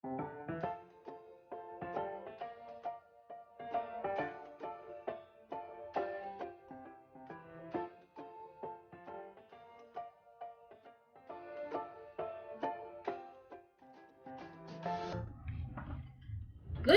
Good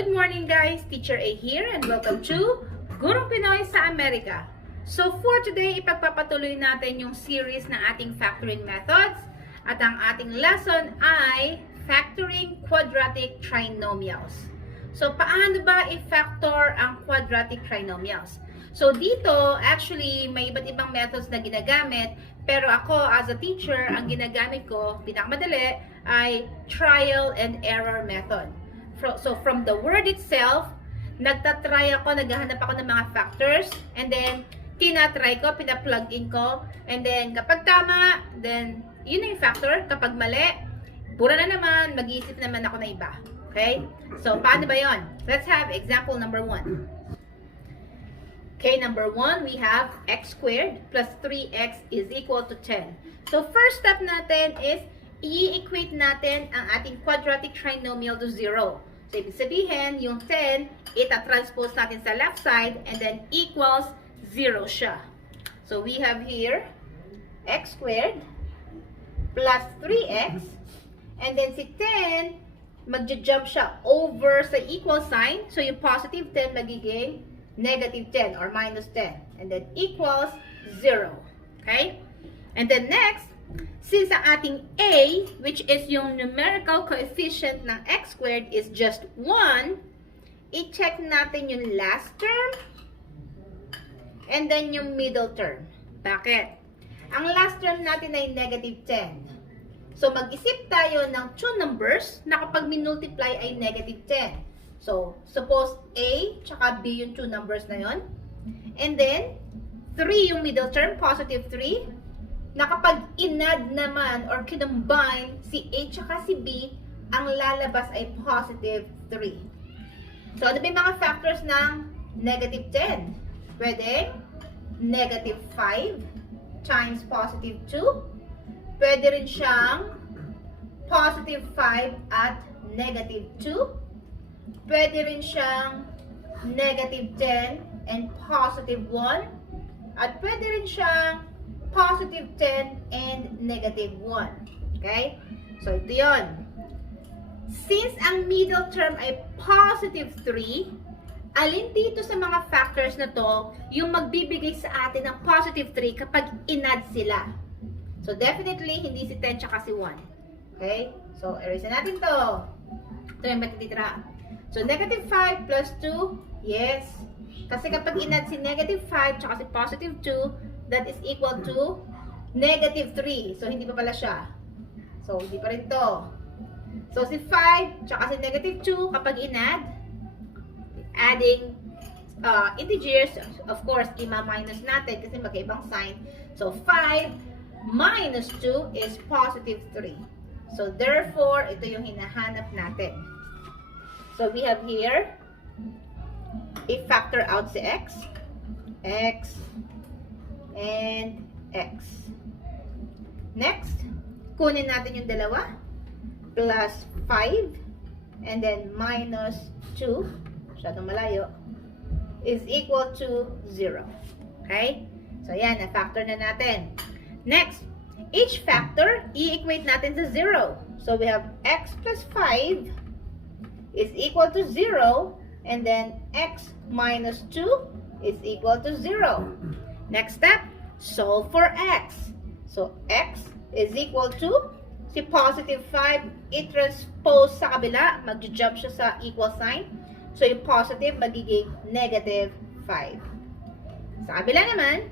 morning guys, Teacher A here and welcome to Gurong Pinoy sa Amerika. So for today, ipagpapatuloy natin yung series ng ating factoring methods at ang ating lesson ay factoring quadratic trinomials. So paano ba i-factor ang quadratic trinomials? So dito, actually, may iba't ibang methods na ginagamit, pero ako as a teacher, ang ginagamit ko, pinakamadali, ay trial and error method. So from the word itself, nagtatry ako, naghahanap ako ng mga factors, and then tinatry ko, pina-plug in ko, and then kapag tama, then yun na yung factor. Kapag mali, pura na naman, mag-iisip naman ako na iba. Okay? So paano ba yun? Let's have example number 1. Okay, number 1, we have x squared plus 3x is equal to 10. So first step natin is i-equate natin ang ating quadratic trinomial to 0. So, ibig sabihin, yung 10, ita-transpose natin sa left side and then equals 0 siya. So, we have here x squared plus 3x and then si 10, magja-jump siya over sa equal sign. So, yung positive 10 magiging negative 10 or minus 10 and then equals 0. Okay? And then next, since ang ating a, which is yung numerical coefficient ng x squared is just 1, i-check natin yung last term and then yung middle term. Bakit? Ang last term natin ay negative 10. So, mag-isip tayo ng two numbers na kapag minultiply ay negative 10. So, suppose a tsaka b yung two numbers na yon. And then, 3 yung middle term, positive 3. Na kapag in-add naman or kinombine si A tsaka si B, ang lalabas ay positive 3. So, ano ba yung mga factors ng negative 10? Pwede negative 5 times positive 2. Pwede rin siyang positive 5 at negative 2. Pwede rin siyang negative 10 and positive 1. At pwede rin siyang positive 10 and negative 1. Okay? So, ito yun. Since ang middle term ay positive 3, alin dito sa mga factors na to yung magbibigay sa atin ng positive 3 kapag in-add sila? So, definitely, hindi si 10 tsaka si 1. Okay? So, erase na natin to. Ito yung matitira. So, negative 5 plus 2, yes. Kasi kapag in-add si negative 5 tsaka si positive 2, that is equal to negative 3. So, hindi pa pala siya. So, hindi pa rin to. So, si 5, tsaka si negative 2, kapag in-add, adding integers, of course, ima-minus natin kasi magkaibang sign. So, 5 minus 2 is positive 3. So, therefore, ito yung hinahanap natin. So, we have here, i-factor out si x, and x. Next, kunin natin yung dalawa. Plus 5. And then minus 2. Masyadong malayo. Is equal to 0. Okay? So, yan. Na-factor na natin. Next, each factor, i-equate natin sa 0. So, we have x plus 5 is equal to 0. And then, x minus 2 is equal to 0. Next step, solve for x. So, x is equal to, si positive 5, i-transpose sa kabila, mag-jump siya sa equal sign. So, yung positive, magiging negative 5. Sa kabila naman,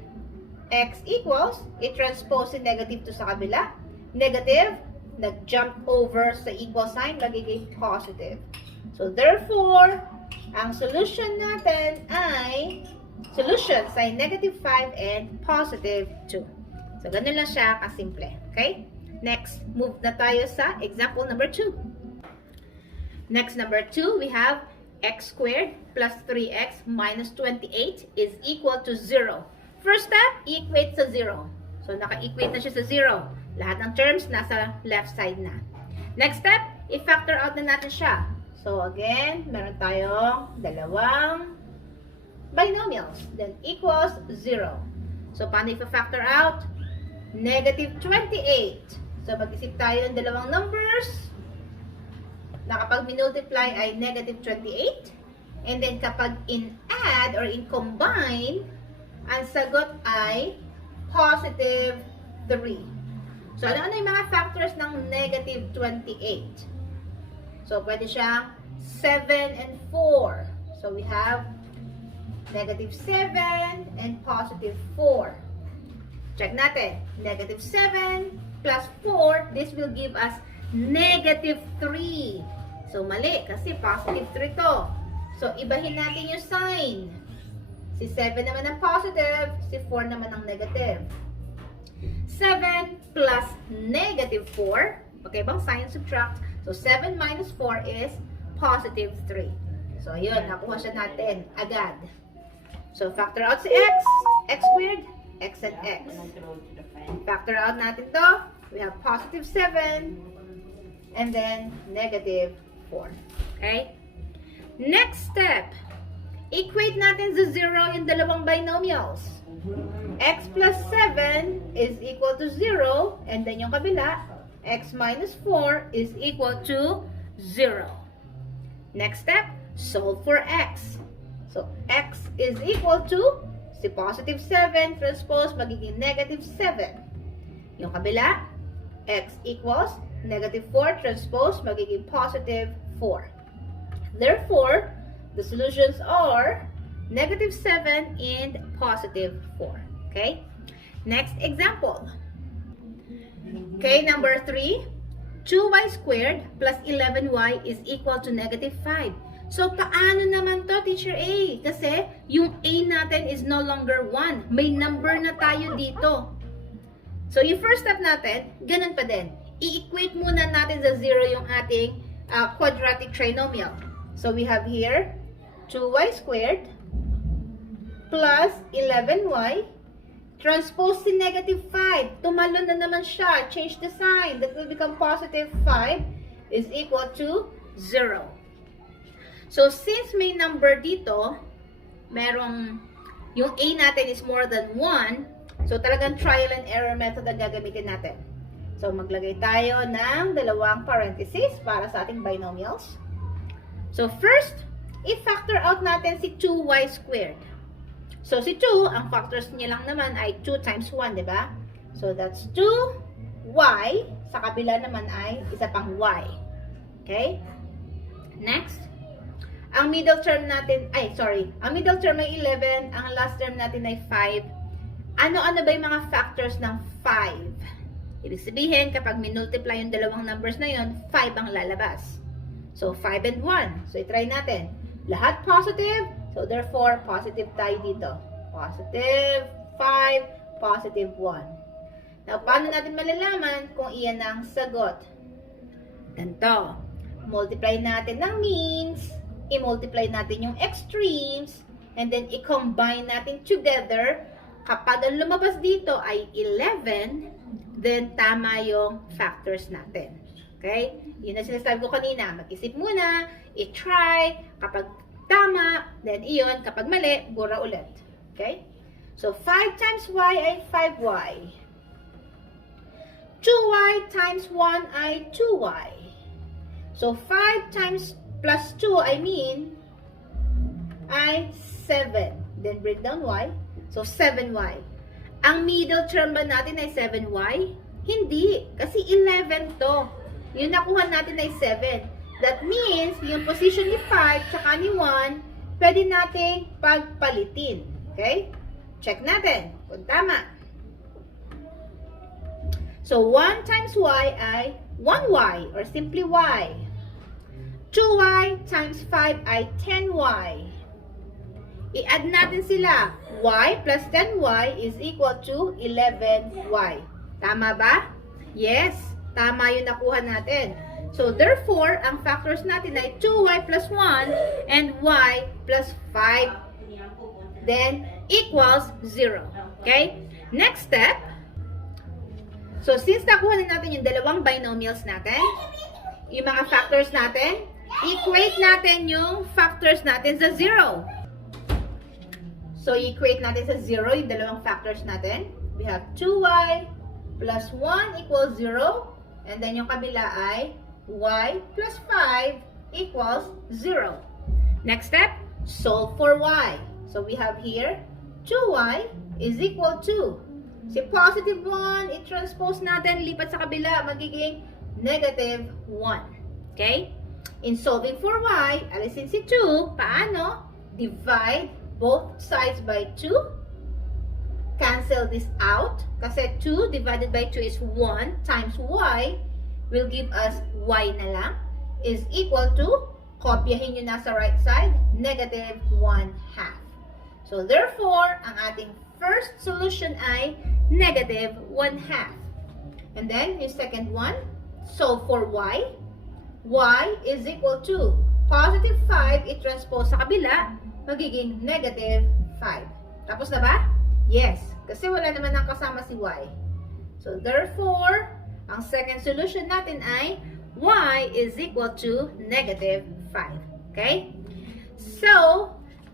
x equals, i-transpose si negative to sa kabila. Negative, nag-jump over sa equal sign, magiging positive. So, therefore, ang solution natin ay solutions ay negative 5 and positive 2. So, ganun lang siya kasimple. Okay? Next, move na tayo sa example number 2. Next, number 2, we have x squared plus 3x minus 28 is equal to 0. First step, equate sa 0. So, naka-equate na siya sa 0. Lahat ng terms nasa left side na. Next step, i-factor out na natin siya. So, again, meron tayong dalawang binomials. Then, equals 0. So, paano i-factor out? Negative 28. So, mag-isip tayo ng dalawang numbers na kapag minultiply ay negative 28. And then, kapag in-add or in-combine, ang sagot ay positive 3. So, ano-ano yung mga factors ng negative 28? So, pwede siyang 7 and 4. So, we have negative 7 and positive 4. Check natin. Negative 7 plus 4, this will give us negative 3. So, mali kasi positive 3 to. So, ibahin natin yung sign. Si 7 naman ang positive, si 4 naman ang negative. 7 plus negative 4. Okay bang sign subtract? So, 7 minus 4 is positive 3. So, yun. Nakuha siya natin agad. So, factor out si x. X squared. X and x. Factor out natin to. We have positive 7. And then, negative 4. Okay? Next step. Equate natin sa 0 yung dalawang binomials. X plus 7 is equal to 0. And then yung kabila, x minus 4 is equal to 0. Next step, solve for x. So, x is equal to, si positive 7 transpose magiging negative 7. Yung kabila, x equals negative 4 transpose magiging positive 4. Therefore, the solutions are negative 7 and positive 4. Okay? Next example. Okay, number 3. 2y squared plus 11y is equal to negative 5. So, paano naman to, Teacher A? Kasi, yung A natin is no longer 1. May number na tayo dito. So, yung first step natin, ganun pa din. I-equate muna natin sa 0 yung ating quadratic trinomial. So, we have here 2y squared plus 11y transpose si negative 5. Tumalon na naman siya. Change the sign. That will become positive 5 is equal to 0. So, since may number dito, merong, yung a natin is more than 1, so talagang trial and error method ang gagamitin natin. So, maglagay tayo ng dalawang parentheses para sa ating binomials. So, first, i-factor out natin si 2y squared. So, si 2, ang factors niya lang naman ay 2 times 1, di ba? So, that's 2y. Sa kabila naman ay isa pang y. Okay? Next, ang middle term natin, ang middle term ay 11, ang last term natin ay 5. Ano-ano ba yung mga factors ng 5? Ibig sabihin, kapag minultiply yung dalawang numbers na yun, 5 ang lalabas. So, 5 and 1. So, itry natin. Lahat positive. So, therefore, positive tayo dito. Positive 5, positive 1. Now, paano natin malalaman kung iyan ang sagot? Ganito. Multiply natin ng means. I-multiply natin yung extremes. And then, i-combine natin together. Kapag ang lumabas dito ay 11, then tama yung factors natin. Okay? Yun na sinasabi ko kanina. Mag-isip muna, i-try. Kapag tama, then iyon. Kapag mali, bura ulit. Okay? So, 5 times y ay 5y. 2y times 1 ay 2y. So, 5 times plus 2, ay 7. Then, break down y. So, 7y. Ang middle term ba natin ay 7y? Hindi. Kasi 11 to. Yung nakuha natin ay 7. That means, yung position ni 5 tsaka ni 1, pwede nating pagpalitin. Okay? Check natin kung tama. So, 1 times y ay 1y or simply y. 2y times 5 ay 10y. I-add natin sila. Y plus 10y is equal to 11y. Tama ba? Yes. Tama yung nakuha natin. So, therefore, ang factors natin ay 2y plus 1 and y plus 5. Then, equals 0. Okay? Next step. So, since nakuha na natin yung dalawang binomials natin, yung mga factors natin, equate natin yung factors natin sa 0. So, equate natin sa 0 yung dalawang factors natin. We have 2y plus 1 equals 0. And then yung kabila ay y plus 5 equals 0. Next step, solve for y. So, we have here 2y is equal to, si positive 1, i-transpose natin, lipat sa kabila, magiging negative 1. Okay? In solving for y, alisin si 2, paano? Divide both sides by 2. Cancel this out. Kasi 2 divided by 2 is 1 times y will give us y na lang is equal to, kopyahin nyo na sa right side, negative 1/2. So, therefore, ang ating first solution ay negative 1/2. And then, yung second one, solve for y. Y is equal to positive 5, i-transpose sa kabila, magiging negative 5. Tapos na ba? Yes, kasi wala naman ang kasama si y. So, therefore, ang second solution natin ay y is equal to negative 5. Okay? So,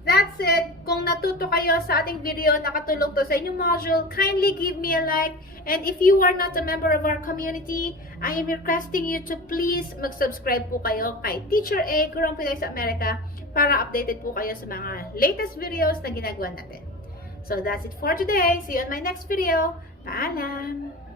that's it. Kung natuto kayo sa ating video, nakatulong to sa inyong module, kindly give me a like. And if you are not a member of our community, I am requesting you to please mag-subscribe po kayo kay Teacher A, Gurong Pinay sa Amerika, para updated po kayo sa mga latest videos na ginagawa natin. So that's it for today. See you on my next video. Paalam!